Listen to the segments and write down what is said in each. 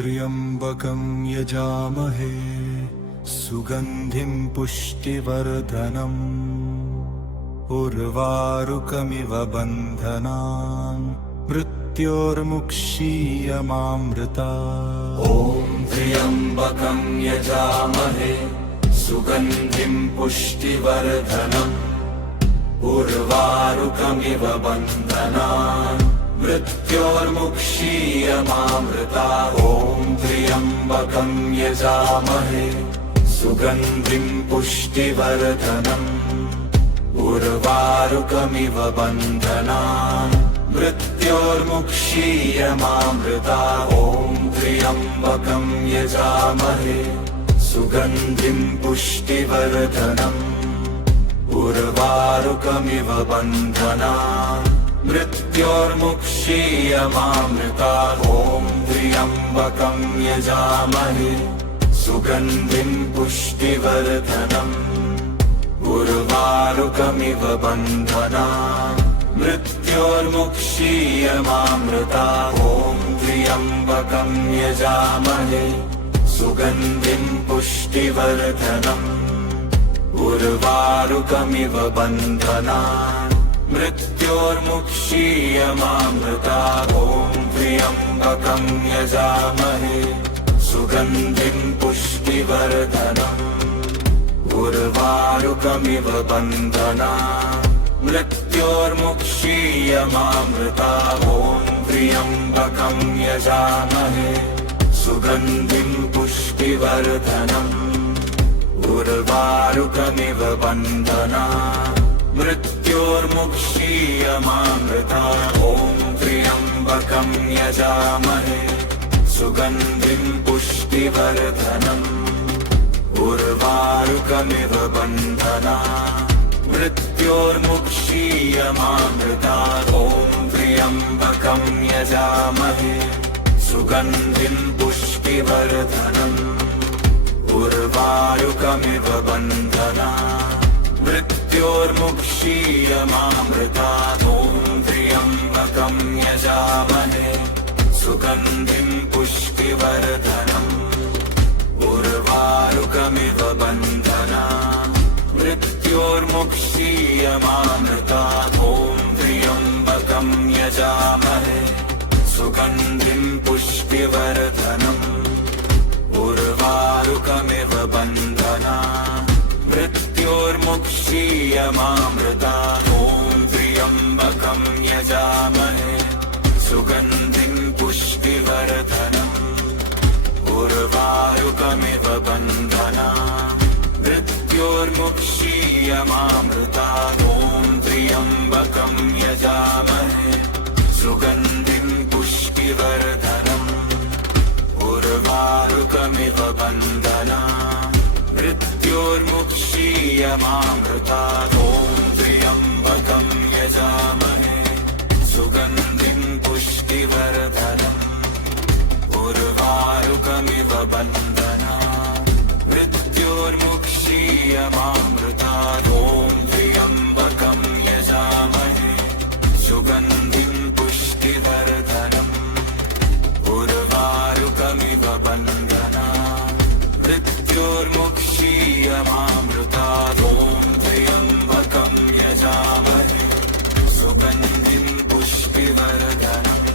त्र्यम्बकं यजामहे सुगन्धिं पुष्टिवर्धनम् उर्वारुकमिव बन्धनान् मृत्योर्मुक्षीयमामृतात्। ॐ त्र्यम्बकं यजामहे सुगन्धिं पुष्टिवर्धनम् उर्वारुकमिव बन्धनान् मृत्योर्मुक्षीयमामृतात्। ॐ त्र्यम्बकं यजामहे सुगन्धिं पुष्टिवर्धनम् उर्वारुकमिव बन्धनान् मृत्योर्मुक्षीयमामृतात्। ॐ त्र्यम्बकं यजामहे सुगन्धिं पुष्टिवर्धनम् उर्वारुकमिव बन्धनान् मृत्योर्मुक्षीयमामृतात्। ॐ त्र्यम्बकं यजामहे सुगन्धिं पुष्टिवर्धनम् उर्वारुकमिव बन्धनान् मृत्योर्मुक्षीयमामृतात्। ॐ त्र्यम्बकं यजामहे सुगन्धिं पुष्टिवर्धनम् उर्वारुकमिव बन्धनान् मृत्योर्मुक्षीयमामृतात्। ॐ त्र्यम्बकं यजामहे सुगन्धिं पुष्टिवर्धनम् उर्वारुकमिव बन्धनान् मृत्योर्मुक्षीयमामृतात्। ॐ त्र्यम्बकं यजामहे सुगन्धिं पुष्टिवर्धनम् उर्वारुकमिव बन्धनान् मृत्योर्मुक्षीयमामृतात्। ॐ त्र्यम्बकं यजामहे सुगन्धिं पुष्टिवर्धनम् उर्वारुकमिव बन्धनान् मृत्योर्मुक्षीयमामृतात्। ॐ त्र्यम्बकं यजामहे सुगन्धिं पुष्टिवर्धनम् उर्वारुकमिव बन्धनान् मृत्योर्मुक्षीयमामृतात्। ॐ त्र्यम्बकं यजामहे सुगन्धिं पुष्टिवर्धनम् उर्वारुकमिव बन्धनान् मृत्योर्मुक्षीयमामृतात्। ॐ त्र्यम्बकं यजामहे सुगन्धिं पुष्टिवर्धनम् उर्वारुकमिव बन्धनान् मृत्योर्मुक्षीयमामृतात्। ॐ त्र्यम्बकं यजामहे सुगन्धिं पुष्टिवर्धनम् उर्वारुकमिव बन्धनान् मृत्योर्मुक्षीयमामृतात्। ॐ त्र्यम्बकं यजामहे सुगन्धिं पुष्टिवर्धनम् उर्वारुकमिव बन्धनान् मृत्योर्मुक्षीयमामृतात्। ॐ त्र्यम्बकं यजामहे सुगन्धिं पुष्टिवर्धनम् उर्वारुकमिव बन्धनान् मृत्योर्मुक्षीयमामृतात्। ॐ त्र्यम्बकं यजामहे सुगन्धिं पुष्टिवर्धनम् उर्वारुकमिव बन्धनान् मृत्योर्मुक्षीयमामृतात्। ॐ त्र्यम्बकं यजामहे सुगन्धिं पुष्टिवर्धनम्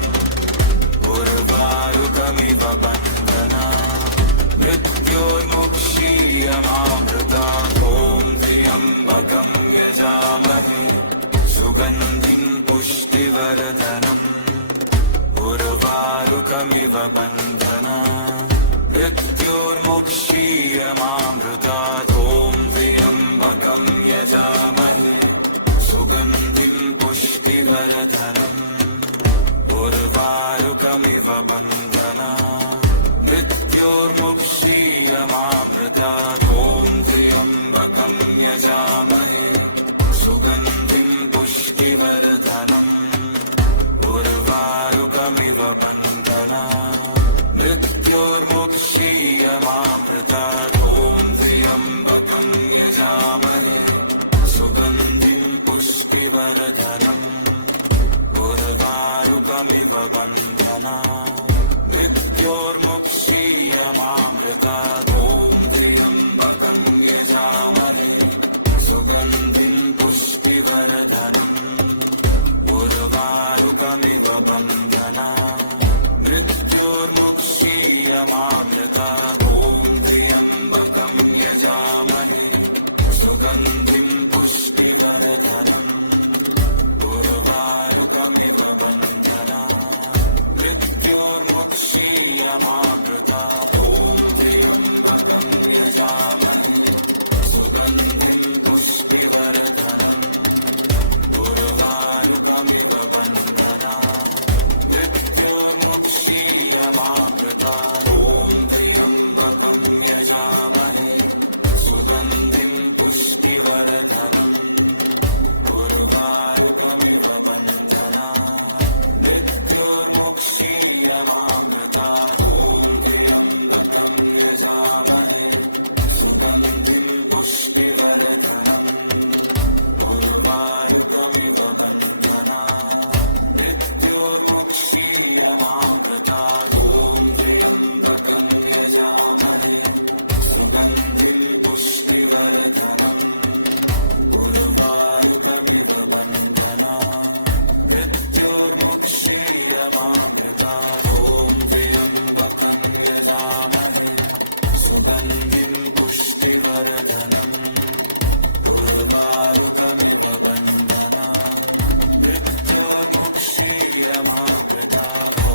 उर्वारुकमिव बन्धनान् मृत्योर्मुक्षीयमामृतात्। ॐ त्र्यम्बकं यजामहे सुगन्धिं पुष्टिवर्धनम् उर्वारुकमिव बन्धनान् मृत्योर्मुक्षीयमामृतात्। ॐ त्र्यम्बकं यजामहे सुगन्धिं पुष्टिवर्धनम् उर्वारुकमिव बन्धनान् मृत्योर्मुक्षीयमामृतात्। ॐ त्र्यम्बकं यजामहे सुगन्धिं पुष्टिवर्धनम् उर्वारुकमिव बन्धनान् मृत्योर्मुक्षीयमामृतात्। ॐ त्र्यम्बकं यजामहे सुगन्धिं पुष्टिवर्धनम् उर्वारुकमिव बन्धनान् मृत्योर्मुक्षीयमामृतात् ॐ त्र्यम्बकं यजामहे सुगन्धिं पुष्टिवर्धनम् उर्वारुकमिव बन्धनात् मृत्योर्मुक्षीयमामृतात् ॐ त्र्यम्बकं यजामहे सुगन्धिं पुष्टिवर्धनम् उर्वारुकमिव बन्धनात् मृत्योर्मुक्षीयमामृतात् ॐ त्र्यम्बकं यजामहे सुगन्धिं पुष्टिवर्धनम् उर्वारुकमिव बन्धनात् मृत्योर्मुक्षीयमामृतात् ॐ त्र्यम्बकं यजामहे सुगन्धिं पुष्टिवर्धनम् उर्वारुकमिव बन्धनात् मृत्योर्मुक्षीयमामृतात् ॐ त्र्यम्बकं यजामहे सुगन्धिं पुष्टिवर्धनम् उर्वारुकमिव बन्धनात् मृत्योर्मुक्षीयमामृतात् ॐ त्र्यम्बकं यजामहे सुगन्धिं पुष्टिवर्धनम् उर्वारुकमिव बन्धनात् मृत्योर्मुक्षीयमामृतात् ॐ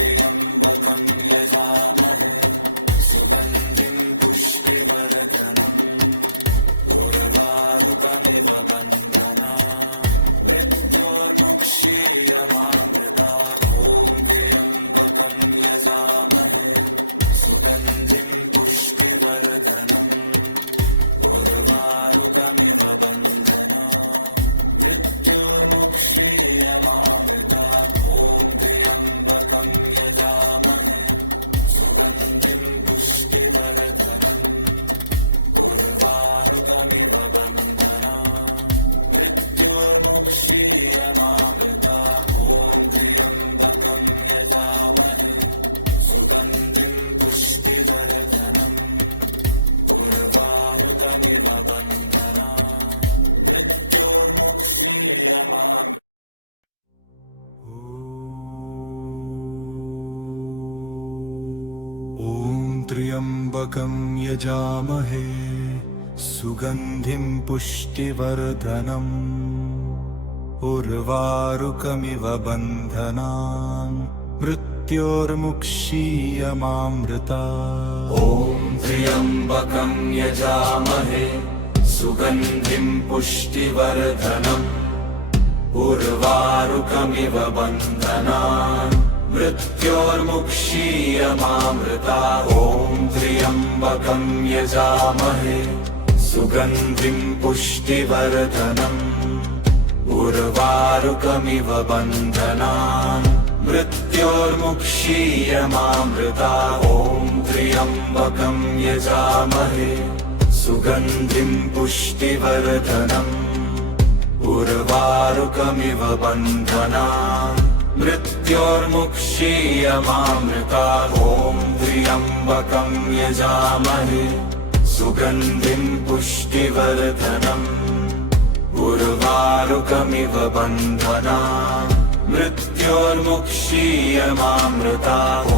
त्र्यम्बकं यजामहे सुगन्धिं पुष्टिवर्धनम् उर्वारुकमिव बन्धनात् मृत्योर्मुक्षीयमामृतात् ॐ त्र्यम्बकं यजामहे सुगन्धिं पुष्टिवर्धनम् उर्वारुकमिव बन्धनात् मृत्योर्मुक्षीयमामृतात् ॐ त्र्यम्बकं यजामहे सुगन्धिं पुष्टिवर्धनम् उर्वारुकमिव बन्धनात् मृत्योर्मुक्षीयमामृतात् ॐ त्र्यम्बकं यजामहे सुगन्धिं पुष्टिवर्धनम् उर्वारुकमिव बन्धनात् मृत्योर्मुक्षीयमामृतात् ॐ त्र्यम्बकं यजामहे सुगन्धिं पुष्टिवर्धनम् उर्वारुकमिव बन्धनात् मृत्योर्मुक्षीयमामृतात् ॐ त्र्यम्बकं यजामहे सुगन्धिं पुष्टिवर्धनम् उर्वारुकमिव बन्धनात् मृत्योर्मुक्षीयमामृतात् ॐ त्र्यम्बकं यजामहे सुगन्धिं पुष्टिवर्धनम् उर्वारुकमिव बन्धनान् मृत्योर्मुक्षीयमामृतात् ॐ त्र्यम्बकं यजामहे सुगन्धिं पुष्टिवर्धनम् उर्वारुकमिव बन्धनान् मृत्योर्मुक्षीयमामृतात् ॐ त्र्यम्बकं यजामहे सुगन्धिं पुष्टिवर्धनम् उर्वारुकमिव बन्धनान् मृत्योर्मुक्षीयमामृतात् ॐ त्र्यम्बकं यजामहे सुगन्धिं पुष्टिवर्धनम् उर्वारुकमिव बन्धनात् मृत्योर्मुक्षीयमामृतात् ॐ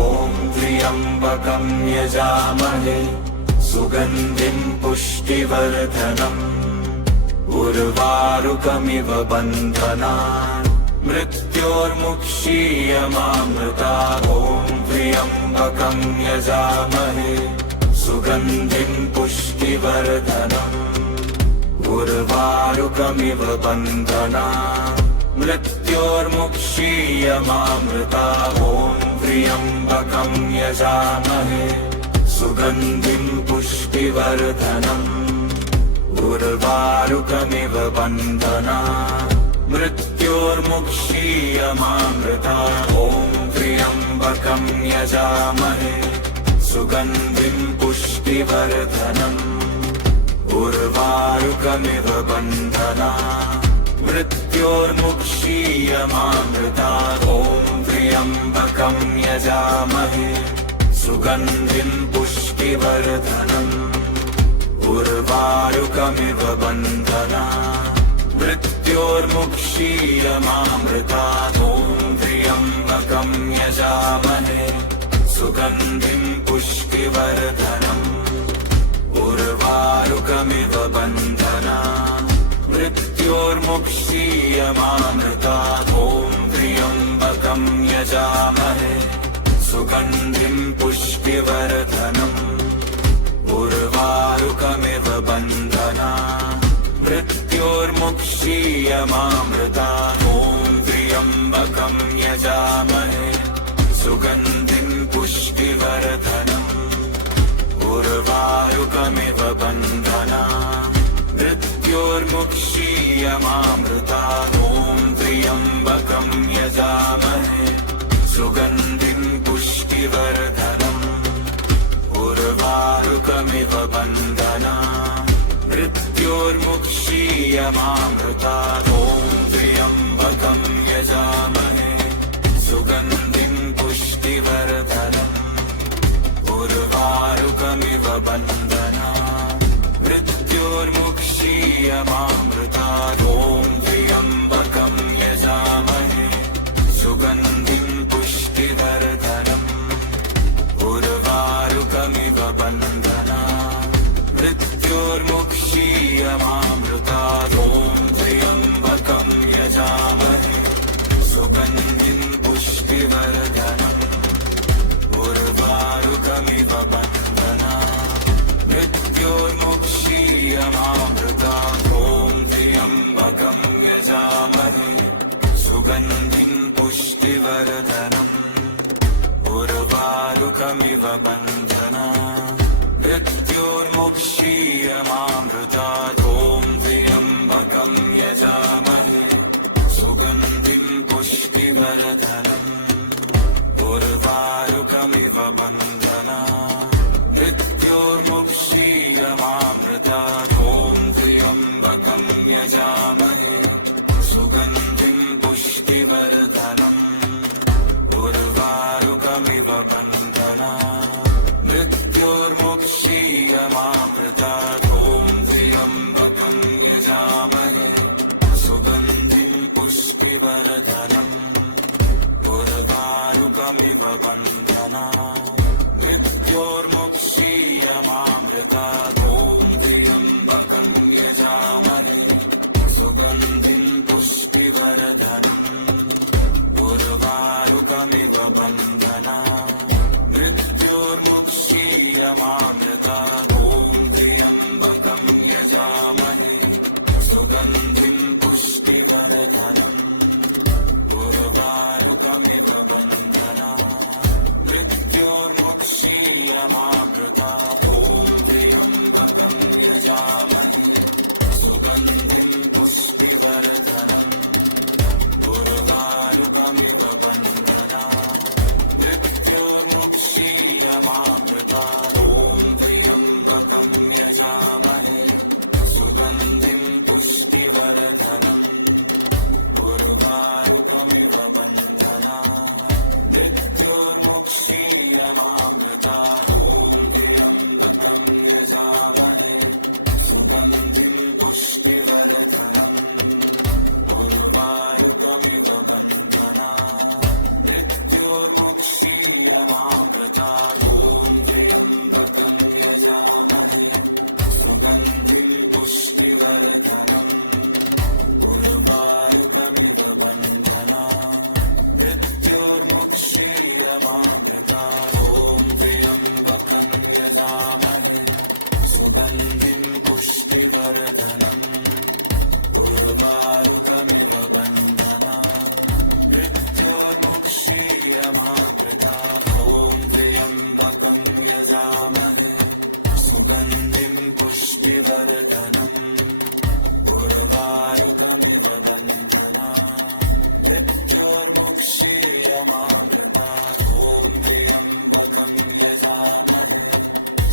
त्र्यम्बकं यजामहे सुगन्धिं पुष्टिवर्धनम् उर्वारुकमिव बन्धनात् मृत्योर्मुक्षीयमामृतात् ॐ त्र्यम्बकं यजामहे सुगन्धिं पुष्टिवर्धनम् उर्वारुकमिव बन्धनात् मृत्योर्मुक्षीयमामृतात् ॐ त्र्यम्बकं यजामहे सुगन्धिं पुष्टिवर्धनम् उर्वारुकमिव बन्धनात् मृत्योर्मुक्षीयमामृतात् ॐ त्र्यम्बकं यजामहे सुगन्धिं पुष्टिवर्धनम् उर्वारुकमिव बन्धनात् मृत्योर्मुक्षीयमामृतात् ॐ त्र्यम्बकं यजामहे सुगन्धिं पुष्टिवर्धनम् उर्वारुकमिव बन्धना मृत्योर्मुक्षीयमामृतात् ॐ त्र्यम्बकं यजामहे सुगन्धिं पुष्टिवर्धनम् उर्वारुकमिव बन्धना मृत्योर्मुक्षीयमामृतात् ॐ त्र्यम्बकं यजामहे सुगन्धिं पुष्टिवर्धनम् उर्वारुकमिव बन्धना मृत्योर्मुक्षीयमामृतात् ॐ त्र्यम्बकं यजामहे सुगन्धिं पुष्टिवर्धनम् उर्वारुकमिव बन्धना मृत्योर्मुक्षीयमामृतात् ॐ त्र्यम्बकं यजामहे सुगन्धिं पुष्टिवर्धनम् उर्वारुकमिव बन्धना मृत्योर्मुक्षीयमामृतात् ॐ त्र्यम्बकं यजामहे सुगन्धिं पुष्टिवर्धनम् उर्वारुकमिव बन्धना मृत्योर्मुक्षीयमामृतात् ॐ त्र्यम्बकं यजामहे सुगन्धिं पुष्टिवर्धनम् उर्वारुकमिव बन्धना मृत्योर्मुक्षीयमामृतात् ॐ त्र्यम्बकं यजामहे सुगन्धिं पुष्टिवर्धनम् उर्वारुकमिव बन्धना मृत्योर्मुक्षीयमामृतात् ॐ त्र्यम्बकं यजामहे सुगन्धिं पुष्टिवर्धनम् उर्वारुकमिव बन्धना मृत्योर्मुक्षीयमामृतात् ॐ त्र्यम्बकं यजामहे सुगन्धिं पुष्टिवर्धनम् उर्वारुकमिव बन्धना मृत्योर्मुक्षीयमामृतात् ॐ त्र्यम्बकं यजामहे सुगन्धिं पुष्टिवर्धनम् उर्वारुकमिव बन्धना मृत्योर्मुक्षीयमामृतात् ॐ त्र्यम्बकं यजामहे सुगन्धिं पुष्टिवर्धनम् उर्वारुकमिव बन्धना मृत्योर्मुक्षीयमामृतात् ॐ त्र्यम्बकं यजामहे सुगन्धिं पुष्टिवर्धनम् उर्वारुकमिव बन्धना मृत्योर्मुक्षीयमामृतात् ॐ त्र्यम्बकं यजामहे सुगन्धिं पुष्टिवर्धनम् उर्वारुकमिव बन्धना मृत्योर्मुक्षीयमामृतात् ॐ त्र्यम्बकं यजामहे सुगन्धिं पुष्टिवर्धनम् उर्वारुकमिव बन्धना मृत्योर्मुक्षीयमामृतात् ॐ त्र्यम्बकं यजामहे सुगन्धिं पुष्टिवर्धनम् उर्वारुकमिव बन्धना मृत्योर्मुक्षीयमामृतात् ॐ त्र्यम्बकं यजामहे सुगन्धिं पुष्टिवर्धनम् उर्वारुकमिव बन्धना मृत्योर्मुक्षीयमामृतात् ॐ त्र्यम्बकं यजामहे सुगन्धिं पुष्टिवर्धनम् उर्वारुकमिव बन्धना मृत्योर्मुक्षीयमामृतात् ॐ त्र्यम्बकं यजामहे सुगन्धिं पुष्टिवर्धनम् उर्वारुकमिव बन्धना मृत्योर्मुक्षीयमामृतात् ॐ त्र्यम्बकं यजामहे सुगन्धिं पुष्टिवर्धनम् उर्वारुकमिव बन्धना मृत्योर्मुक्षीयमामृतात् ॐ त्र्यम्बकं यजामहे सुगन्धिं पुष्टिवर्धनम् उर्वारुकमिव बन्धना मृत्योर्मुक्षीयमामृता ॐ त्र्यम्बकं यजामहे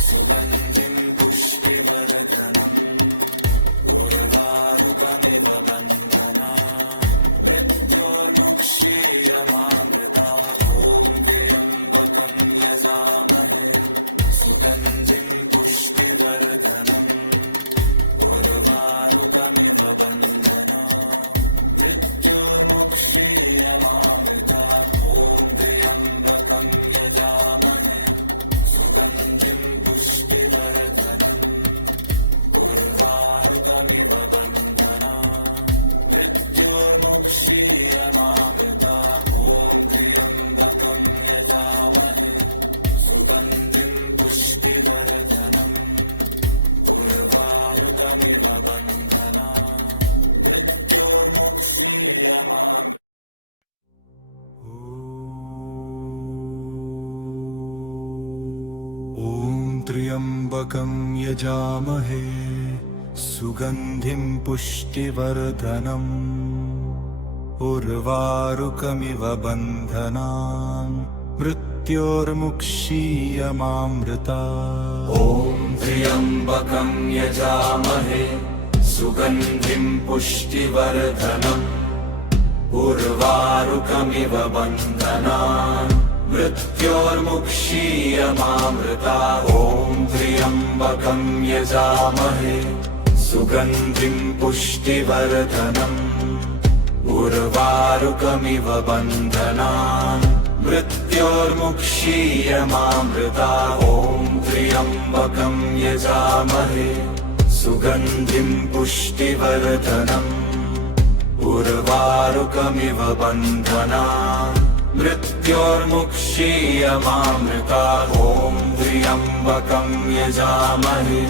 सुगन्धिं पुष्टिवर्धनम् उर्वारुकमिव बन्धनान् मृत्योर्मुक्षीयमामृता ॐ त्र्यम्बकं यजामहे सुगन्धिं पुष्टिवर्धनम् उर्वारुकमिव बन्धनान् मृत्योर्मुक्षीयमामृता ॐ त्र्यम्बकं यजामहे सुगन्धिं पुष्टिवर्धनम् उर्वारुकमिव बन्धनान् मृत्योर्मुक्षीयमामृता ॐ त्र्यम्बकं यजामहे सुगन्धिं पुष्टिवर्धनम् उर्वारुकमिव बन्धनान् मृत्योर्मुक्षीयमामृता ॐ त्र्यम्बकं यजामहे सुगन्धिं पुष्टिवर्धनम् उर्वारुकमिव बन्धनान् मृत्योर्मुक्षीयमामृता ॐ त्र्यम्बकं यजामहे सुगन्धिं पुष्टिवर्धनम् उर्वारुकमिव बन्धनान् मृत्योर्मुक्षीयमामृता ॐ त्र्यम्बकं यजामहे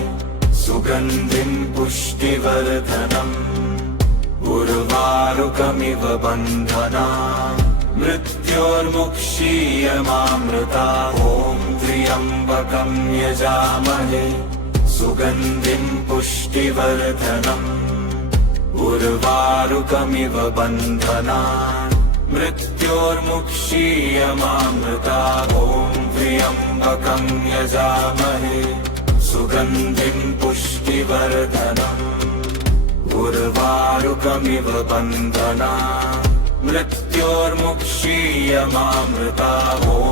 सुगन्धिं पुष्टिवर्धनम् उर्वारुकमिव बन्धनान् मृत्योर्मुक्षीयमामृता ॐ त्र्यम्बकं यजामहे सुगन्धिं पुष्टिवर्धनम् उर्वारुकमिव बन्धनान् मृत्योर्मुक्षीयमामृता ॐ त्र्यम्बकं यजामहे सुगन्धिं पुष्टिवर्धनम् उर्वारुकमिव बन्धनान् मृत्योर्मुक्षीयमामृता ॐ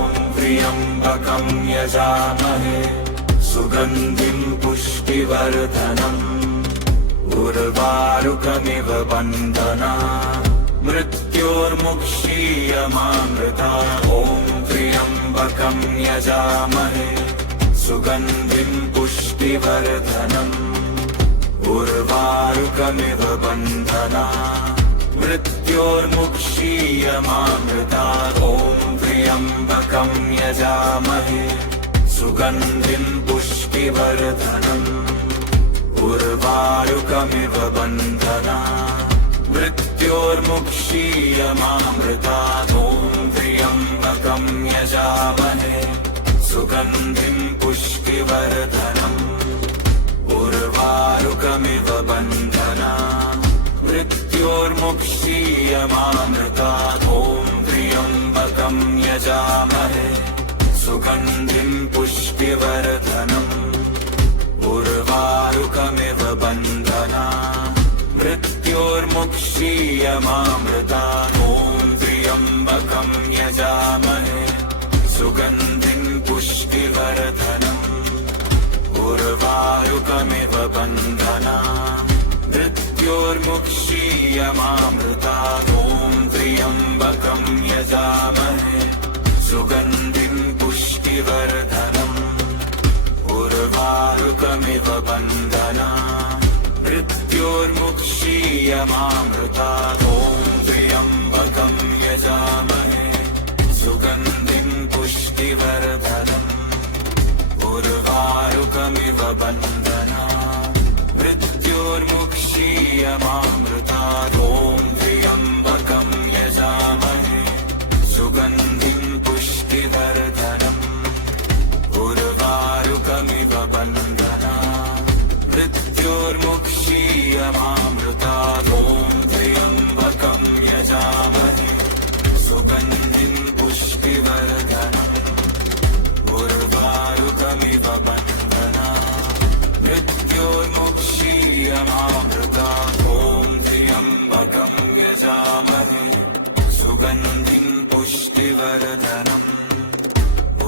त्र्यम्बकं यजामहे सुगन्धिं पुष्टिवर्धनम् उर्वारुकमिव बन्धनान् मृत्योर्मुक्षीयमामृता ॐ त्र्यम्बकं यजामहे सुगन्धिं पुष्टिवर्धनम् उर्वारुकमिव बन्धनान् मृत्योर्मुक्षीयमामृता ॐ त्र्यम्बकं यजामहे सुगन्धिं पुष्टिवर्धनम् उर्वारुकमिव बन्धनान् मृत्योर्मुक्षीयमामृता ॐ त्र्यम्बकं यजामहे सुगन्धिं पुष्टिवर्धनम् उर्वारुकमिव बन्धनान् मृत्योर्मुक्षीयमामृता ॐ त्र्यम्बकं यजामहे सुगन्धिं पुष्टिवर्धनम् उर्वारुकमिव बन्धनान् मृत्योर्मुक्षीयमामृता ॐ त्र्यम्बकं यजामहे सुगन्धिं पुष्टिवर्धनम् उर्वारुकमिव बन्धनान् मृत्योर्मुक्षीयमामृता ॐ त्र्यम्बकं यजामहे सुगन्धिं पुष्टिवर्धनम् उर्वारुकमिव बन्धनान् मृत्योर्मुक्षीयमामृता ॐ त्र्यम्बकं यजामहे सुगन्धिं पुष्टिवर्धनम् उर्वारुकमिव बन्धनान् मृत्योर्मुक्षीयमामृता ॐ त्र्यम्बकं यजामहे सुगन्धिं पुष्टिवर्धनम् उर्वारुकमिव बन्धनान् मृत्योर्मुक्षीयमामृता ॐ त्र्यम्बकं यजामहे सुगन्धिं पुष्टिवर्धनम् उर्वारुकमिव बन्धनान् मृत्योर्मुक्षीयमामृता ॐ त्र्यम्बकं यजामहे सुगन्धिं पुष्टिवर्धनम् उर्वारुकमिव बन्धनान् मृत्योर्मुक्षीयमामृता ॐ त्र्यम्बकं यजामहे सुगन्धिं पुष्टिवर्धनम्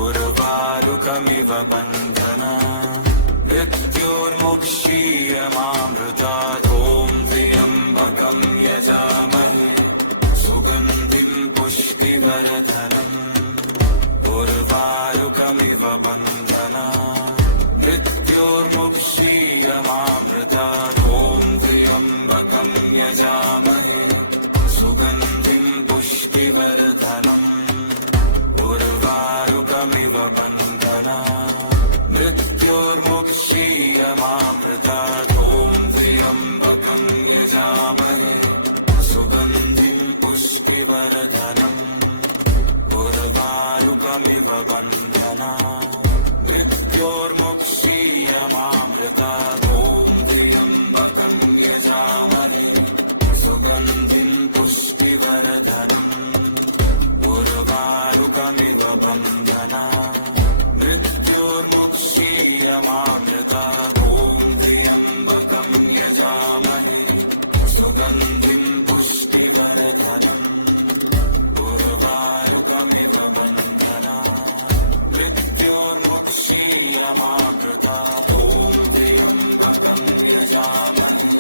उर्वारुकमिव बन्धनान् मृत्योर्मुक्षीयमामृतात् ॐ त्र्यम्बकं यजामहे सुगन्धिं पुष्टिवर्धनम् उर्वारुकमिव बन्धनान् मृत्योर्मुक्षीयमामृतात् ॐ त्र्यम्बकं यजामहे सुगन्धिं पुष्टिवर्धनम् उर्वारुकमिव बन्धनान् मृत्योर्मुक्षीयमामृतात् ॐ त्र्यम्बकं यजामहे सुगन्धिं पुष्टिवर्धनम् उर्वारुकमिव बन्धनान् मृत्योर्मुक्षीयमामृतात् ॐ त्र्यम्बकं यजामहे सुगन्धिं पुष्टिवर्धनम् उर्वारुकमिव बन्धनान् मृत्योर्मुक्षीयमामृतात् ॐ त्र्यम्बकं यजामहे सुगन्धिं पुष्टिवर्धनम् उर्वारुकमिव बन्धनान् मृत्योर्मुक्षीयमामृतात् ॐ त्र्यम्बकं यजामहे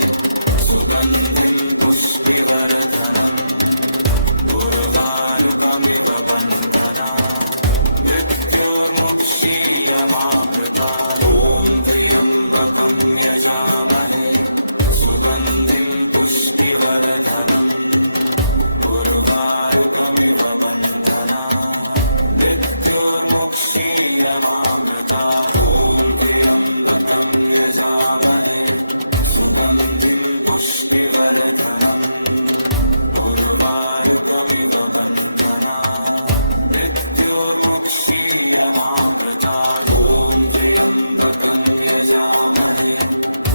सुगन्धिं पुष्टिवर्धनम् उर्वारुकमिव बन्धनान् मृत्योर्मुक्षीयमामृतात् ॐ त्र्यम्बकं यजामहे सुगन्धिं पुष्टिवर्धनम् उर्वारुकमिव बन्धनान् मृत्योर्मुक्षीयमामृतात् ॐ त्र्यम्बकं यजामहे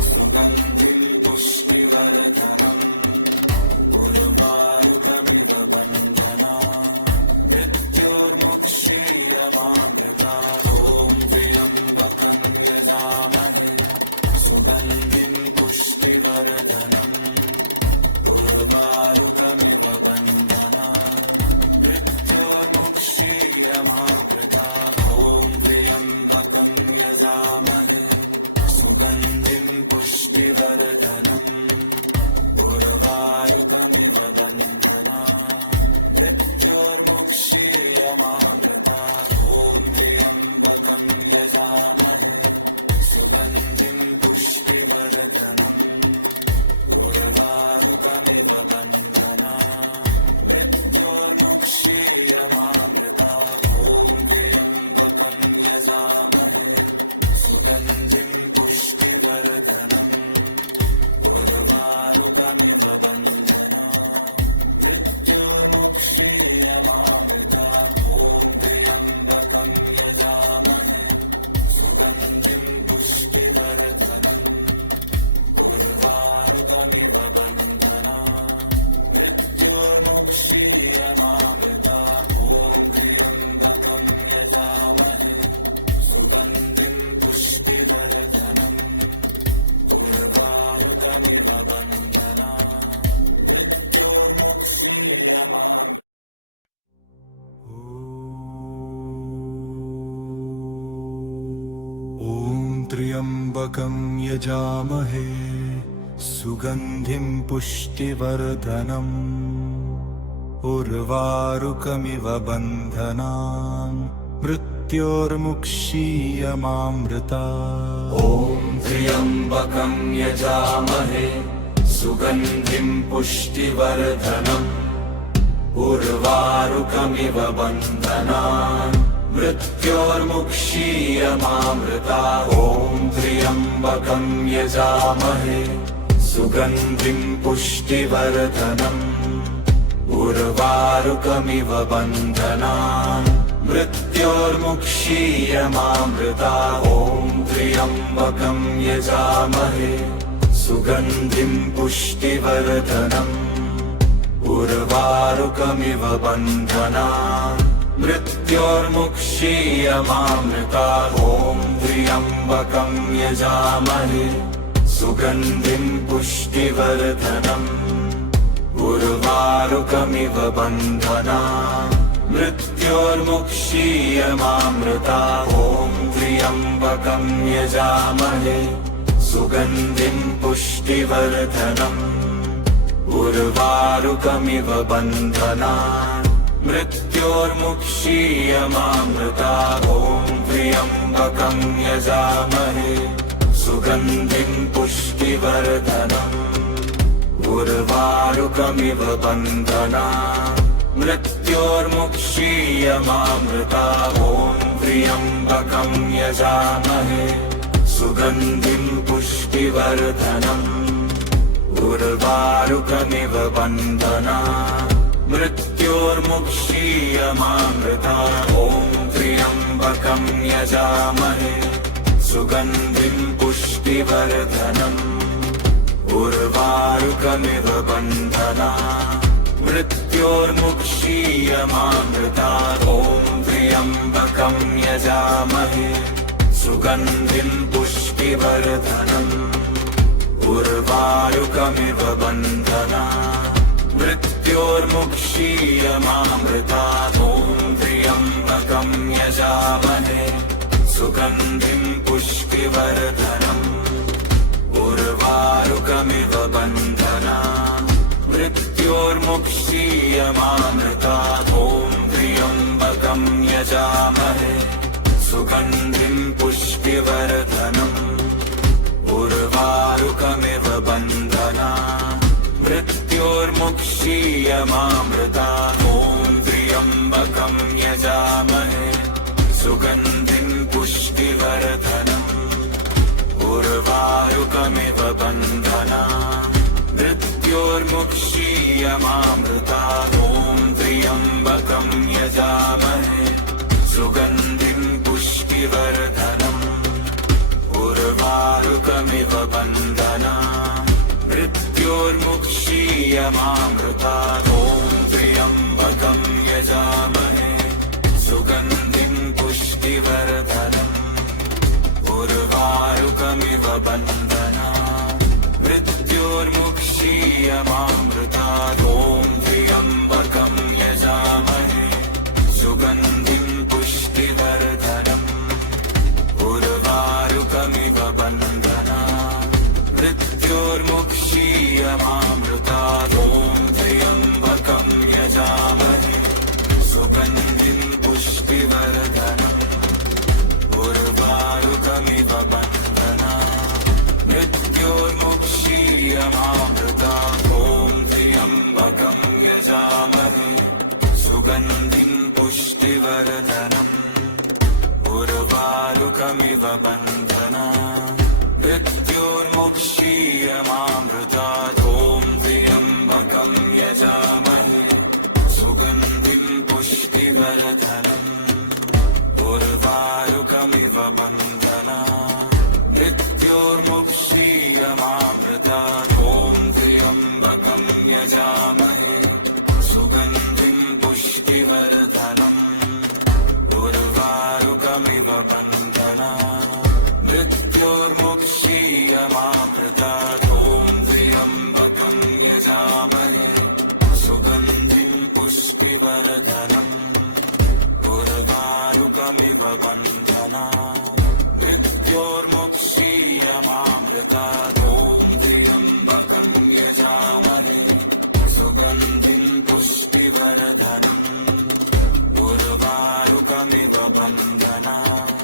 सुगन्धिं पुष्टिवर्धनम् उर्वारुकमिव बन्धनान् मृत्योर्मुक्षीयमामृतात् ॐ त्र्यम्बकं यजामहे सुगन्धिं पुष्टिवर्धनम् उर्वारुकमिव बन्धनान् मृत्योर्मुक्षीयमामृतात् ॐ त्र्यम्बकं यजामहे सुगन्धिं पुष्टिवर्धनम् उर्वारुकमिव बन्धनान् मृत्योर्मुक्षीयमामृतात् ॐ त्र्यम्बकं यजामहे सुगन्धिं पुष्टिवर्धनम् उर्वारुकमिव बन्धनान् मृत्योर्मुक्षीयमामृतात् ॐ त्र्यम्बकं यजामहे सुगन्धिं पुष्टिवर्धनम् उर्वारुकमिव बन्धनान् मृत्योर्मुक्षीयमामृतात् ॐ त्र्यम्बकं यजामहे सुगन्धिं पुष्टिवर्धनम् उर्वारुकमिव बन्धनान् मृत्योर्मुक्षीयमामृतात् ॐ त्र्यम्बकं यजामहे सुगन्धिं पुष्टिवर्धनम् उर्वारुकमिव बन्धनान् मृत्योर्मुक्षीयमामृतात् ॐ त्र्यम्बकं यजामहे सुगन्धिं पुष्टिवर्धनम् उर्वारुकमिव बन्धनान् मृत्योर्मुक्षीयमामृतात् ॐ त्र्यम्बकं यजामहे सुगन्धिं पुष्टिवर्धनम् उर्वारुकमिव बन्धनान् मृत्योर्मुक्षीयमामृतात् ॐ त्र्यम्बकं यजामहे सुगन्धिं पुष्टिवर्धनम् उर्वारुकमिव बन्धनान् मृत्योर्मुक्षीयमामृतात् ॐ त्र्यम्बकं यजामहे सुगन्धिं पुष्टिवर्धनम् उर्वारुकमिव बन्धनान् मृत्योर्मुक्षीयमामृतात् ॐ त्र्यम्बकं यजामहे सुगन्धिं पुष्टिवर्धनम् उर्वारुकमिव बन्धनान् मृत्योर्मुक्षीयमामृतात् ॐ त्र्यम्बकं यजामहे सुगन्धिं पुष्टिवर्धनम् उर्वारुकमिव बन्धनान् मृत्योर्मुक्षीयमामृता ॐ त्र्यम्बकं यजामहे सुगन्धिं पुष्टिवर्धनम् उर्वारुकमिव बन्धनान् मृत्योर्मुक्षीयमामृता ॐ त्र्यम्बकं यजामहे सुगन्धिं पुष्टिवर्धनम् उर्वारुकमिव बन्धनान् मृत्योर्मुक्षीयमामृता ॐ त्र्यम्बकं यजामहे सुगन्धिं पुष्टिवर्धनम् उर्वारुकमिव बन्धनान् मृत्योर्मुक्षीयमामृता ॐ त्र्यम्बकं यजामहे सुगन्धिं पुष्टिवर्धनम् उर्वारुकमिव बन्धनान् मृत्योर्मुक्षीयमामृता ॐ त्र्यम्बकं यजामहे सुगन्धिं पुष्टिवर्धनम् उर्वारुकमिव बन्धनान् मृत्योर्मुक्षीयमामृता ॐ त्र्यम्बकं यजामहे सुगन्धिं पुष्टिवर्धनम् उर्वारुकमिव बन्धनान् मृत्योर्मुक्षीयमामृता ॐ त्र्यम्बकं यजामहे सुगन्धिं पुष्टिवर्धनम् उर्वारुकमिव बन्धनान् मृत्योर्मुक्षीयमामृता ॐ त्र्यम्बकं यजामहे सुगन्धिं पुष्टिवर्धनम् उर्वारुकमिव बन्धनान् मृत्योर्मुक्षीयमामृता ॐ त्र्यम्बकं यजामहे सुगन्धिं पुष्टिवर्धनम् उर्वारुकमिव बन्धनान् मृत्योर्मुक्षीयमामृता ॐ त्र्यम्बकं यजामहे सुगन्धिं पुष्टिवर्धनम् उर्वारुकमिव बन्धनान् मृत्योर्मुक्षीयमामृता ॐ त्र्यम्बकं यजामहे सुगन्धिं पुष्टिवर्धनम् उर्वारुकमिव बन्धनान् मृत्योर्मुक्षीयमामृता ॐ त्र्यम्बकं यजामहे सुगन्धिं पुष्टिवर्धनम् उर्वारुकमिव बन्धनान् मृत्योर्मुक्षीयमामृता ॐ त्र्यम्बकं यजामहे सुगन्धिं पुष्टिवर्धनम् उर्वारुकमिव बन्धनान् मृत्योर्मुक्षीयमामृता ॐ त्र्यम्बकं यजामहे सुगन्धिं पुष्टिवर्धनम् उर्वारुकमिव बन्धनान् मृत्योर्मुक्षीयमामृता ॐ त्र्यम्बकं यजामहे सुगन्धिं पुष्टिवर्धनम् उर्वारुकमिव बन्धनान् मृत्योर्मुक्षीयमामृता ॐ त्र्यम्बकं यजामहे सुगन्धिं पुष्टिवर्धनम् उर्वारुकमिव बन्धनान् मृत्योर्मुक्षीयमामृता ॐ त्र्यम्बकं यजामहे सुगन्धिं पुष्टिवर्धनम् उर्वारुकमिव बन्धनान्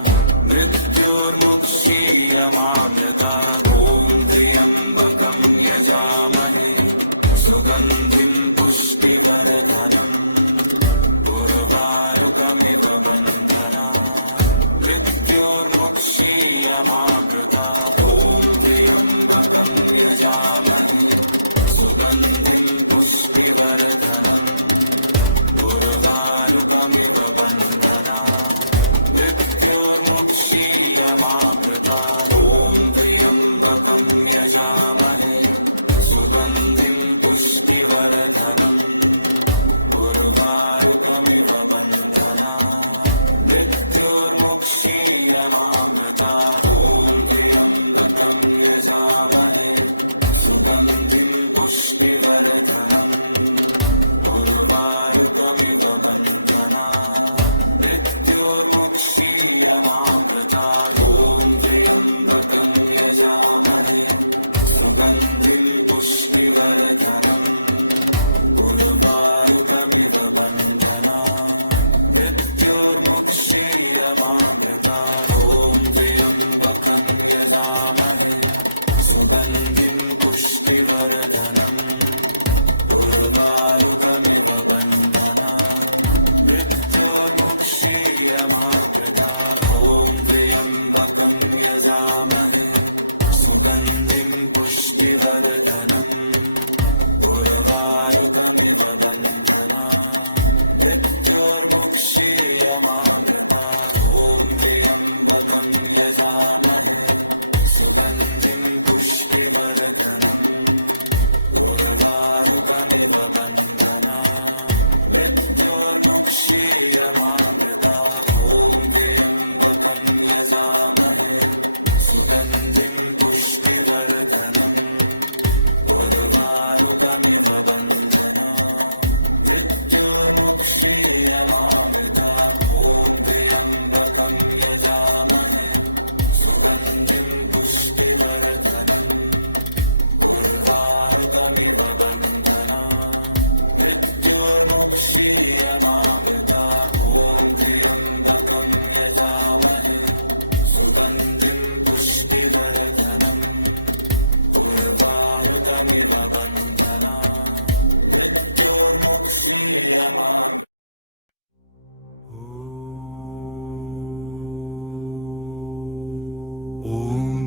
मृत्योर्मुक्षीयमामृता ॐ त्र्यम्बकं यजामहे सुगन्धिं पुष्टिवर्धनम् उर्वारुकमिव बन्धनान् मृत्योर्मुक्षीयमामृता ॐ त्र्यम्बकं यजामहे सुगन्धिं पुष्टिवर्धनम् उर्वारुकमिव बन्धनान् मृत्योर्मुक्षीयमामृता ॐ त्र्यम्बकं यजामहे सुगन्धिं पुष्टिवर्धनम् उर्वारुकमिव बन्धनान् मृत्योर्मुक्षीयमामृता ॐ त्र्यम्बकं यजामहे सुगन्धिं पुष्टिवर्धनम् बन्धना मृत्योर्मुक्षीयमामृता ॐ त्र्यम्बकं यजामहे सुगन्धिं पुष्टिवर्धनम् उर्वारुकमिव बन्धना मृत्योर्मुक्षीयमामृता ॐ त्र्यम्बकं यजामहे सुगन्धिं पुष्टिवर्धनम् उर्वारुकमिव बन्धना मृत्योर्मुक्षीयमामृता ॐ त्र्यम्बकं यजामहे सुगन्धिं पुष्टिवर्धनम् उर्वारुकमिव बन्धना मृत्योर्मुक्षीयमामृता ॐ त्र्यम्बकं यजामहे सुगन्धिं पुष्टिवर्धनम् उर्वारुकमिव बन्धना मृत्योर्मुक्षीयमामृता ॐ त्र्यम्बकं यजामहे सुगन्धिं पुष्टिवर्धनम् उर्वारुकमिव बन्धना मृत्योर्मुक्षीयमामृता ॐ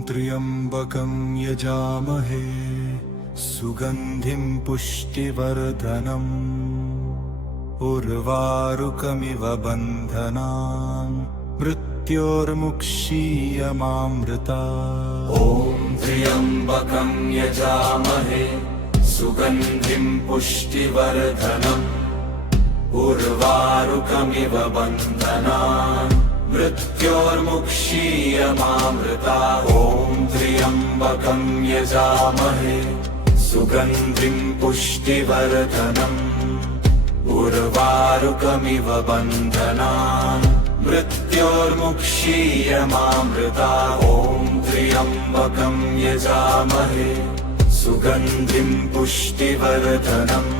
त्र्यम्बकं यजामहे सुगन्धिं पुष्टिवर्धनम् उर्वारुकमिव बन्धना मृत्योर्मुक्षीयमामृता ॐ त्र्यम्बकं यजामहे सुगन्धिं पुष्टिवर्धनम् उर्वारुकमिव बन्धना मृत्योर्मुक्षीयमामृता ॐ त्र्यम्बकं यजामहे सुगन्धिं पुष्टिवर्धनम् उर्वारुकमिव बन्धनान् मृत्योर्मुक्षीयमामृता ॐ त्र्यम्बकं यजामहे सुगन्धिं पुष्टिवर्धनम्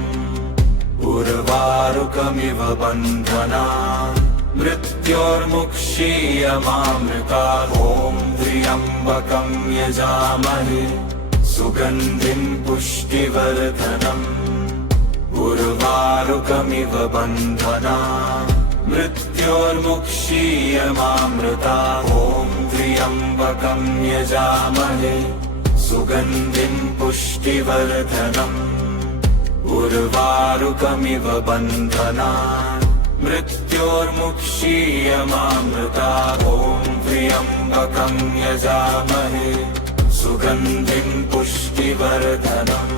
उर्वारुकमिव बन्धनान् मृत्योर्मुक्षीयमामृता ॐ त्र्यम्बकं यजामहे सुगन्धिं पुष्टिवर्धनम् उर्वारुकमिव बन्धनान् मृत्योर्मुक्षीयमामृता ॐ त्र्यम्बकं यजामहे सुगन्धिं पुष्टिवर्धनम् उर्वारुकमिव बन्धनान् मृत्योर्मुक्षीयमामृता ॐ त्र्यम्बकं यजामहे सुगन्धिं पुष्टिवर्धनम् उर्वारुकमिव बन्धनान् मृत्योर्मुक्षीयमामृता ॐ त्र्यम्बकं यजामहे सुगन्धिं पुष्टिवर्धनम्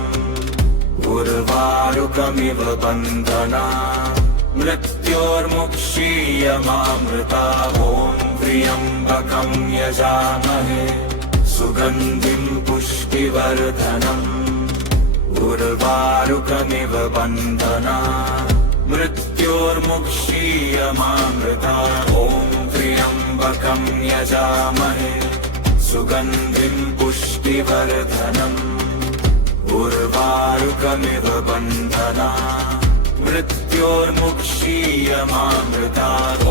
उर्वारुकमिव बन्धनान् मृत्योर्मुक्षीयमामृता ॐ त्र्यम्बकं यजामहे सुगन्धिं पुष्टिवर्धनम् उर्वारुकमिव बन्धनान् मृत्योर्मुक्षीयमामृता ॐ त्र्यम्बकं यजामहे सुगन्धिं पुष्टिवर्धनम् उर्वारुकमिव बन्धनान् मृत्योर्मुक्षीयमामृता ॐ त्र्यम्बकं यजामहे सुगन्धिं पुष्टिवर्धनम् उर्वारुकमिव बन्धनान् मृत्योर्मुक्षीयमामृता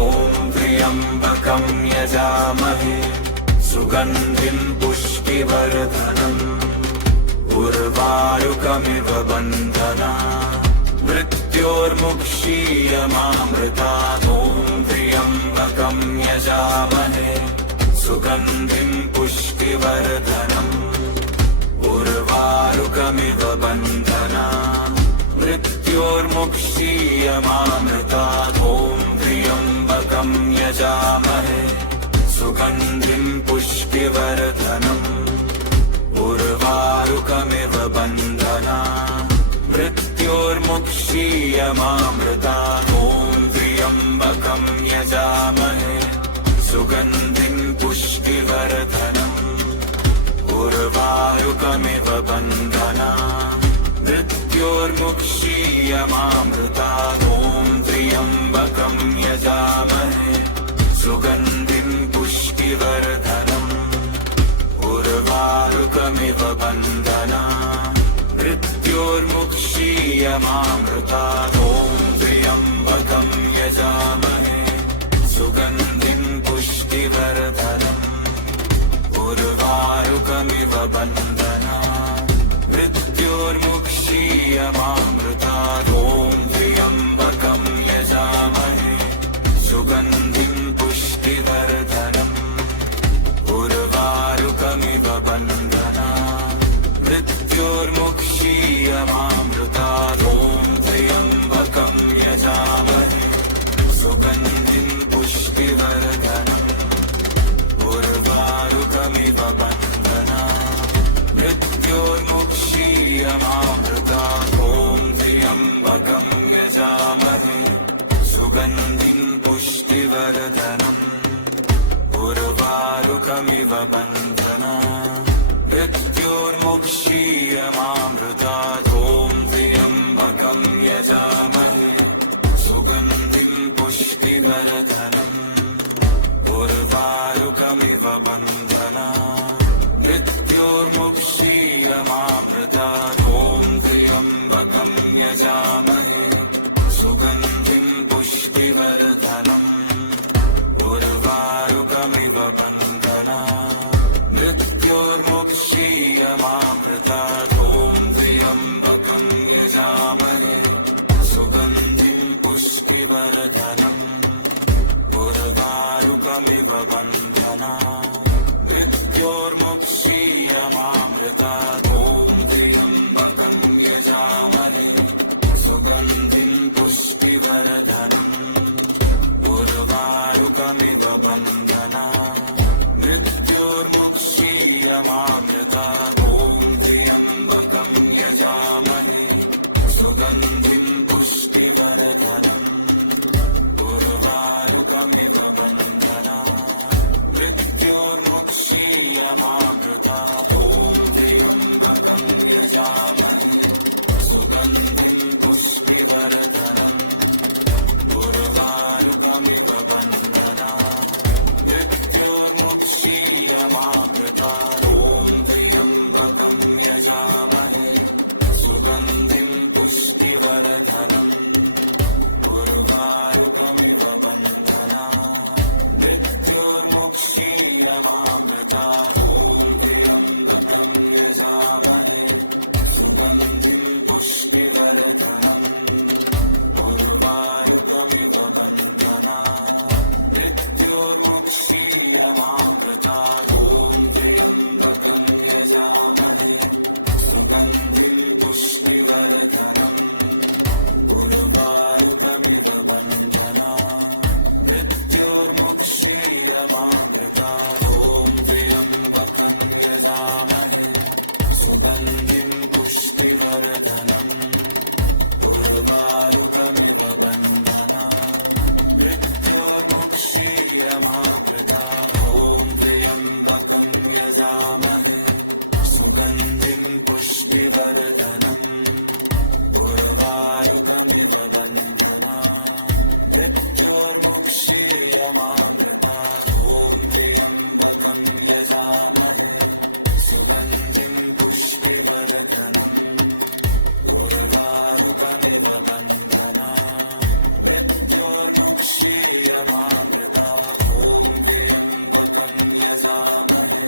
ॐ त्र्यम्बकं यजामहे सुगन्धिं पुष्टिवर्धनम् उर्वारुकमिव बन्धनान् मृत्योर्मुक्षीयमामृता ॐ त्र्यम्बकं यजामहे सुगन्धिं पुष्टिवर्धनम् उर्वारुकमिव बन्धनान् मृत्योर्मुक्षीयमामृता ॐ त्र्यम्बकं यजामहे सुगन्धिं पुष्टिवर्धनम् उर्वारुकमिव बन्धनान् मृत्योर्मुक्षीयमामृता ॐ त्र्यम्बकं यजामहे सुगन्धिं पुष्टिवर्धनम् उर्वारुकमिव बन्धनान् मृत्योर्मुक्षीयमामृता ॐ त्र्यम्बकं सुगन्धिं पुष्टिवर्धनम् उर्वारुकमिव बन्धना मृत्योर्मुक्षीयमामृतात् ॐ त्र्यम्बकं यजामहे सुगन्धिं पुष्टिवर्धनम् उर्वारुकमिव बन्धना मृत्योर्मुक्षीयमामृतात् ॐ त्र्यम्बकं यजामहे सुगन्धिं पुष्टिवर्धनम् उर्वारुकमिव बन्धना मृत्योर्मुक्षीयमामृतात् ॐ त्र्यम्बकं यजामहे सुगन्धिं पुष्टिवर्धनम् उर्वारुकमिव बन्धना मृत्योर्मुक्षीयमामृतात् ॐ त्र्यम्बकं यजामहे सुगन्धिं पुष्टिवर्धनम् उर्वारुकमिव बन्धना मृत्योर्मुक्षीयमामृतात् ॐ त्र्यम्बकं यजामहे सुगन्धिं पुष्टिवर्धनम् उर्वारुकमिव बन्धना मृत्योर्मुक्षीयमामृतात् ॐ त्र्यम्बकं यजामहे सुगन्धिं पुष्टिवर्धनम् उर्वारुकमिव बन्धना मृत्योर्मुक्षीयमामृतात् ॐ त्र्यम्बकं यजामहे सुगन्धिं पुष्टिवर्धनम् उर्वारुकमिव बन्धना मृत्योर्मुक्षीयमामृतात् ॐ त्र्यम्बकं यजामहे सुगन्धिं पुष्टिवर्धनम् उर्वारुकमिव बन्धना मृत्योर्मुक्षीयमामृतात् ॐ त्र्यम्बकं यजामहे सुगन्धिं पुष्टिवर्धनम् उर्वारुकमिव बन्धना मृत्योर्मुक्षीयमामृतात् ॐ त्र्यम्बकं यजामहे सुगन्धिं पुष्टिवर्धनम् उर्वारुकमिव बन्धना मृत्योर्मुक्षीयमामृतात् ॐ त्र्यम्बकं यजामहे सुगन्धिं पुष्टिवर्धनम् उर्वारुकमिव बन्धना मृत्योर्मुक्षीयमामृतात् ॐ त्र्यम्बकं यजामहे सुगन्धिं पुष्टिवर्धनम् उर्वारुकमिव बन्धना मृत्योर्मुक्षीयमामृतात् ॐ त्र्यम्बकं यजामहे सुगन्धिं पुष्टिवर्धनम् उर्वारुकमिव बन्धना मृत्योर्मुक्षीयमामृतात् ॐ त्र्यम्बकं यजामहे सुगन्धिं पुष्टिवर्धनम् उर्वारुकमिव बन्धना मृत्योर्मुक्षीयमामृतात् ॐ त्र्यम्बकं यजामहे सुगन्धिं पुष्टिवर्धनम् उर्वारुकमिव बन्धना मृत्योर्मुक्षीयमामृतात् ॐ त्र्यम्बकं यजामहे सुगन्धिं पुष्टिवर्धनम् उर्वारुकमिव बन्धना मृत्योर्मुक्षीयमामृतात् ॐ त्र्यम्बकं यजामहे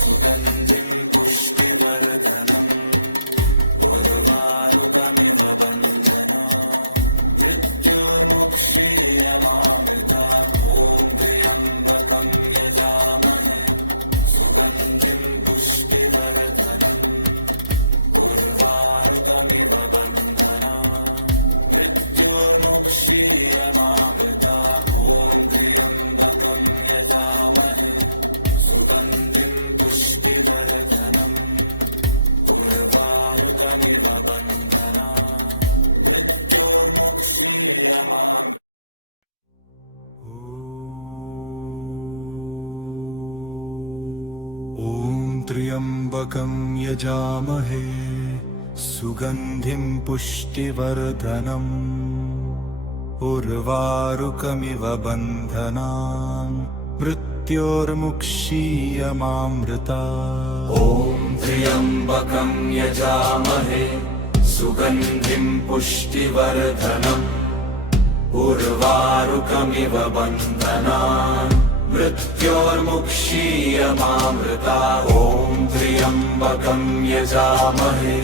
सुगन्धिं पुष्टिवर्धनम् उर्वारुकमिव बन्धना मृत्योर्मुक्षीयमामृतात् ॐ त्र्यम्बकं यजामहे सुगन्धिं पुष्टिवर्धनम् उर्वारुकमिव बन्धना मृत्योर्मुक्षीयमामृतात् ॐ त्र्यम्बकं यजामहे सुगन्धिं पुष्टिवर्धनम् उर्वारुकमिव बन्धना मृत्योर्मुक्षीयमामृतात् ॐ त्र्यम्बकं यजामहे सुगन्धिं पुष्टिवर्धनम् उर्वारुकमिव बन्धनान् मृत्योर्मुक्षीयमामृता। ॐ त्र्यम्बकं यजामहे सुगन्धिं पुष्टिवर्धनम् उर्वारुकमिव बन्धनान् मृत्योर्मुक्षीयमामृता। ॐ त्र्यम्बकं यजामहे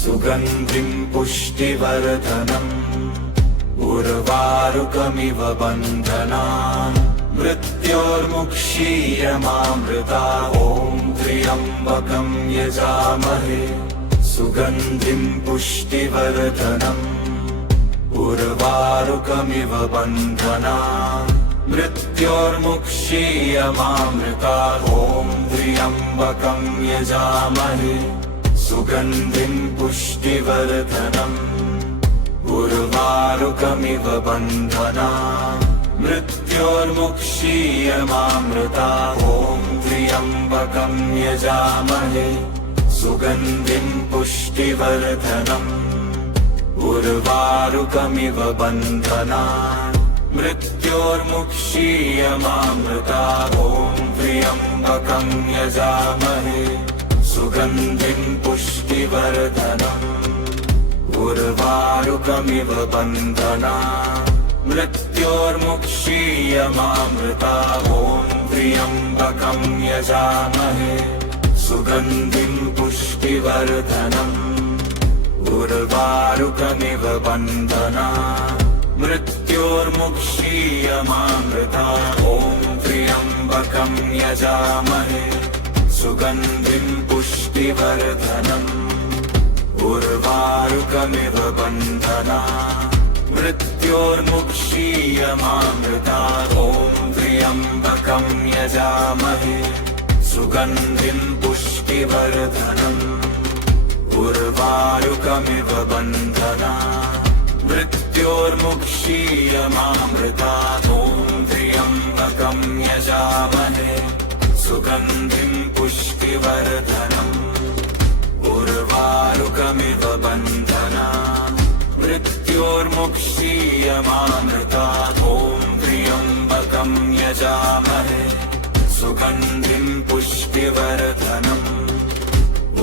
सुगन्धिं पुष्टिवर्धनम् उर्वारुकमिव बन्धनान् मृत्योर्मुक्षीयमामृता। ॐ त्र्यम्बकं यजामहे सुगन्धिं पुष्टिवर्धनम् उर्वारुकमिव बन्धनान् मृत्योर्मुक्षीयमामृता। ॐ त्र्यम्बकं यजामहे सुगन्धिं पुष्टिवर्धनम् उर्वारुकमिव बन्धनान् मृत्योर्मुक्षीयमामृता। ॐ त्र्यम्बकं यजामहे सुगन्धिं पुष्टिवर्धनम् उर्वारुकमिव बन्धनान् मृत्योर्मुक्षीयमामृता। ॐ त्र्यम्बकं यजामहे सुगन्धिं पुष्टिवर्धनम् उर्वारुकमिव बन्धनान् मृत्योर्मुक्षीयमामृता। ॐ त्र्यम्बकं यजामहे सुगन्धिं पुष्टिवर्धनम् उर्वारुकमिव बन्धनान् मृत्योर्मुक्षीयमामृता। ॐ त्र्यम्बकं यजामहे सुगन्धिं पुष्टिवर्धनम् उर्वारुकमिव बन्धनान् मृत्योर्मुक्षीयमामृता। ॐ त्र्यम्बकं यजामहे सुगन्धिं पुष्टिवर्धनम् उर्वारुकमिव बन्धनान् मृत्योर्मुक्षीयमामृता। ॐ त्र्यम्बकं यजामहे सुगन्धिं पुष्टिवर्धनम् उर्वारुकमिव बन्धनान् मृत्योर्मुक्षीयमामृता। ॐ त्र्यम्बकं यजामहे सुगन्धिं पुष्टिवर्धनम्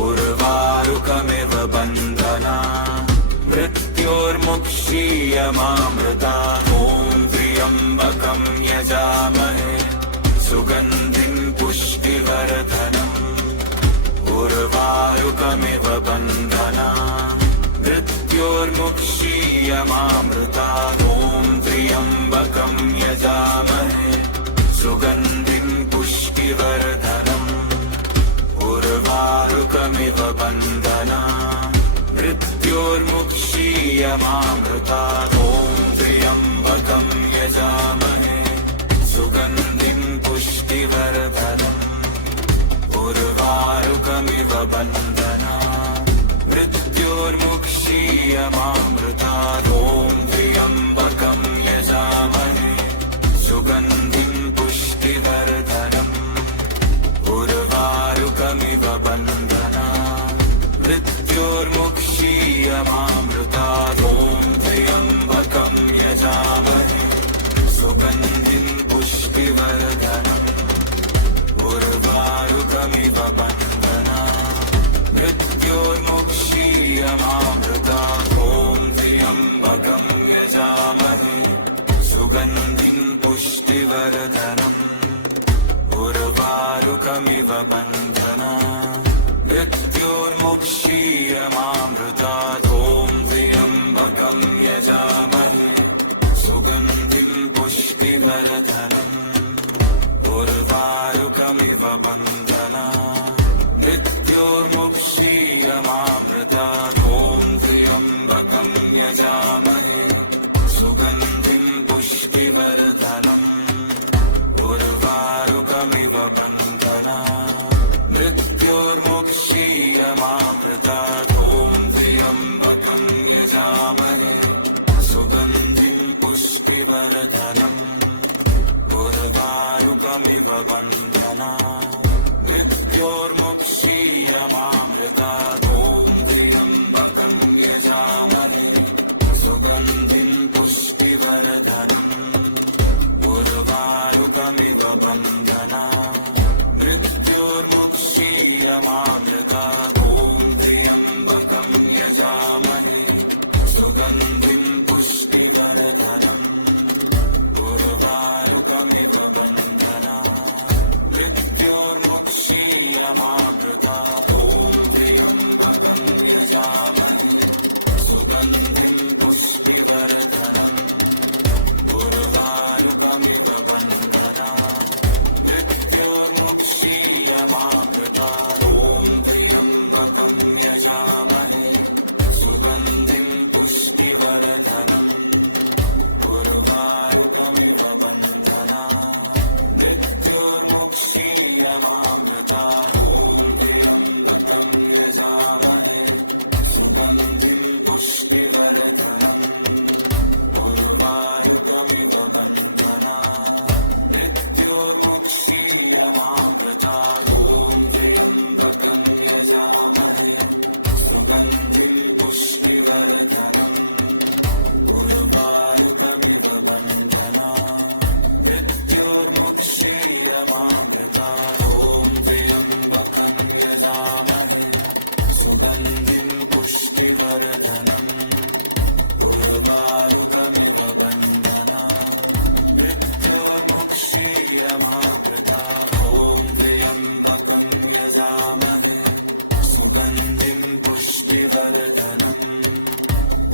उर्वारुकमिव बन्धनान् मृत्योर्मुक्षीयमामृता। ॐ त्र्यम्बकं यजामहे सुगन्धिं पुष्टिवर्धनम् उर्वारुकमिव बन्धनान् मृत्योर्मुक्षीयमामृता। ॐ त्र्यम्बकं यजामहे सुगन्धिं पुष्टिवर्धनम् उर्वारुकमिव बन्धनान् मृत्योर्मुक्षीयमामृता। ॐ त्र्यम्बकं यजामहे सुगन्धिं पुष्टिवर्धनम् उर्वारुकमिव बन्धनान् मृत्योर्मुक्षीयमामृता। ॐ त्र्यम्बकं यजामहे सुगन्धिं पुष्टिवर्धनम् उर्वारुकमिव बन्धनान् मृत्योर्मुक्षीयमामृता। ॐ त्र्यम्बकं यजामहे सुगन्धिं पुष्टिवर्धनम् उर्वारुकमिव बन्धनान् मृत्योर्मुक्षीयमामृता। ॐ त्र्यम्बकं यजामहे सुगन्धिं पुष्टिवर्धनम् उर्वारुकमिव बन्धनान् मृत्योर्मुक्षीयमामृता। ॐ त्र्यम्बकं यजामहे सुगन्धिं पुष्टिवर्धनम् उर्वारुकमिव बन्धनान् मृत्योर्मुक्षीयमामृता। ॐ त्र्यम्बकं यजामहे सुगन्धिं पुष्टिवर्धनम् उर्वारुकमिव बन्धनान् मृत्योर्मुक्षीयमामृता। ॐ त्र्यम्बकं यजामहे सुगन्धिं पुष्टिवर्धनम् उर्वारुकमिव बन्धनान् मृत्योर्मुक्षीयमामृता। ॐ त्र्यम्बकं यजामहे सुगन्धिं पुष्टिवर्धनम् पुष्टिवर्धनम् उर्वारुकमिव बन्धनात् मृत्योर्मुक्षीयमामृतात् ॐ त्र्यम्बकं यजामहे सुगन्धिं पुष्टिवर्धनम् उर्वारुकमिव बन्धनात् मृत्योर्मुक्षीयमामृतात् ॐ त्र्यम्बकं यजामहे सुगन्धिं पुष्टिवर्धनम् उर्वारुकमिव बन्धनात् मृत्योर्मुक्षीयमामृतात् ॐ त्र्यम्बकं यजामहे सुगन्धिं पुष्टिवर्धनम् उर्वारुकमिव बन्धनात् मृत्योर्मुक्षीयमामृतात् ॐ त्र्यम्बकं यजामहे सुगन्धिं पुष्टिवर्धनम् उर्वारुकमिव बन्धनात् मृत्योर्मुक्षीयमामृतात् ॐ त्र्यम्बकं यजामहे सुगन्धिं पुष्टिवर्धनम् उर्वारुकमिव बन्धनात् मृत्योर्मुक्षीयमामृतात् ॐ त्र्यम्बकं यजामहे सुगन्धिं पुष्टिवर्धनम् उर्वारुकमिव बन्धनात् मृत्योर्मुक्षीयमामृतात् ॐ त्र्यम्बकं यजामहे सुगन्धिं पुष्टिवर्धनम्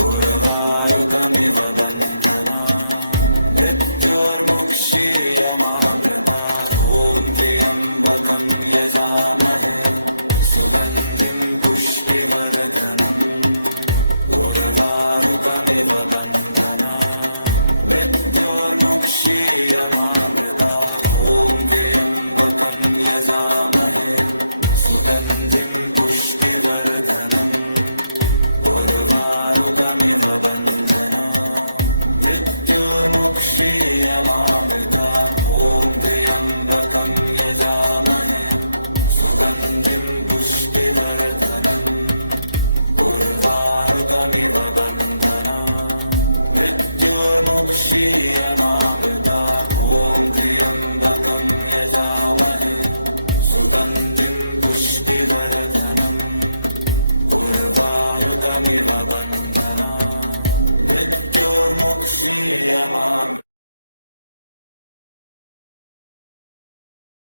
उर्वारुकमिव बन्धनात् मृत्योर्मुक्षीयमामृतात् ॐ त्र्यम्बकं यजामहे सुगन्धिं पुष्टिवर्धनम् उर्वारुकमिव बन्धनात् मृत्योर्मुक्षीयमामृतात् ॐ त्र्यम्बकं यजामहे सुगन्धिं पुष्टिवर्धनम् उर्वारुकमिव बन्धनात् मृत्योर्मुक्षीयमामृतात् ॐ त्र्यम्बकं यजामहे सुगन्धिं पुष्टिवर्धनम् उर्वारुकमिव बन्धनात् मृत्योर्मुक्षीयमामृतात् ॐ त्र्यम्बकं यजामहे सुगन्धिं पुष्टिवर्धनम् उर्वारुकमिव बन्धनात् मृत्योर्मुक्षीयमामृतात्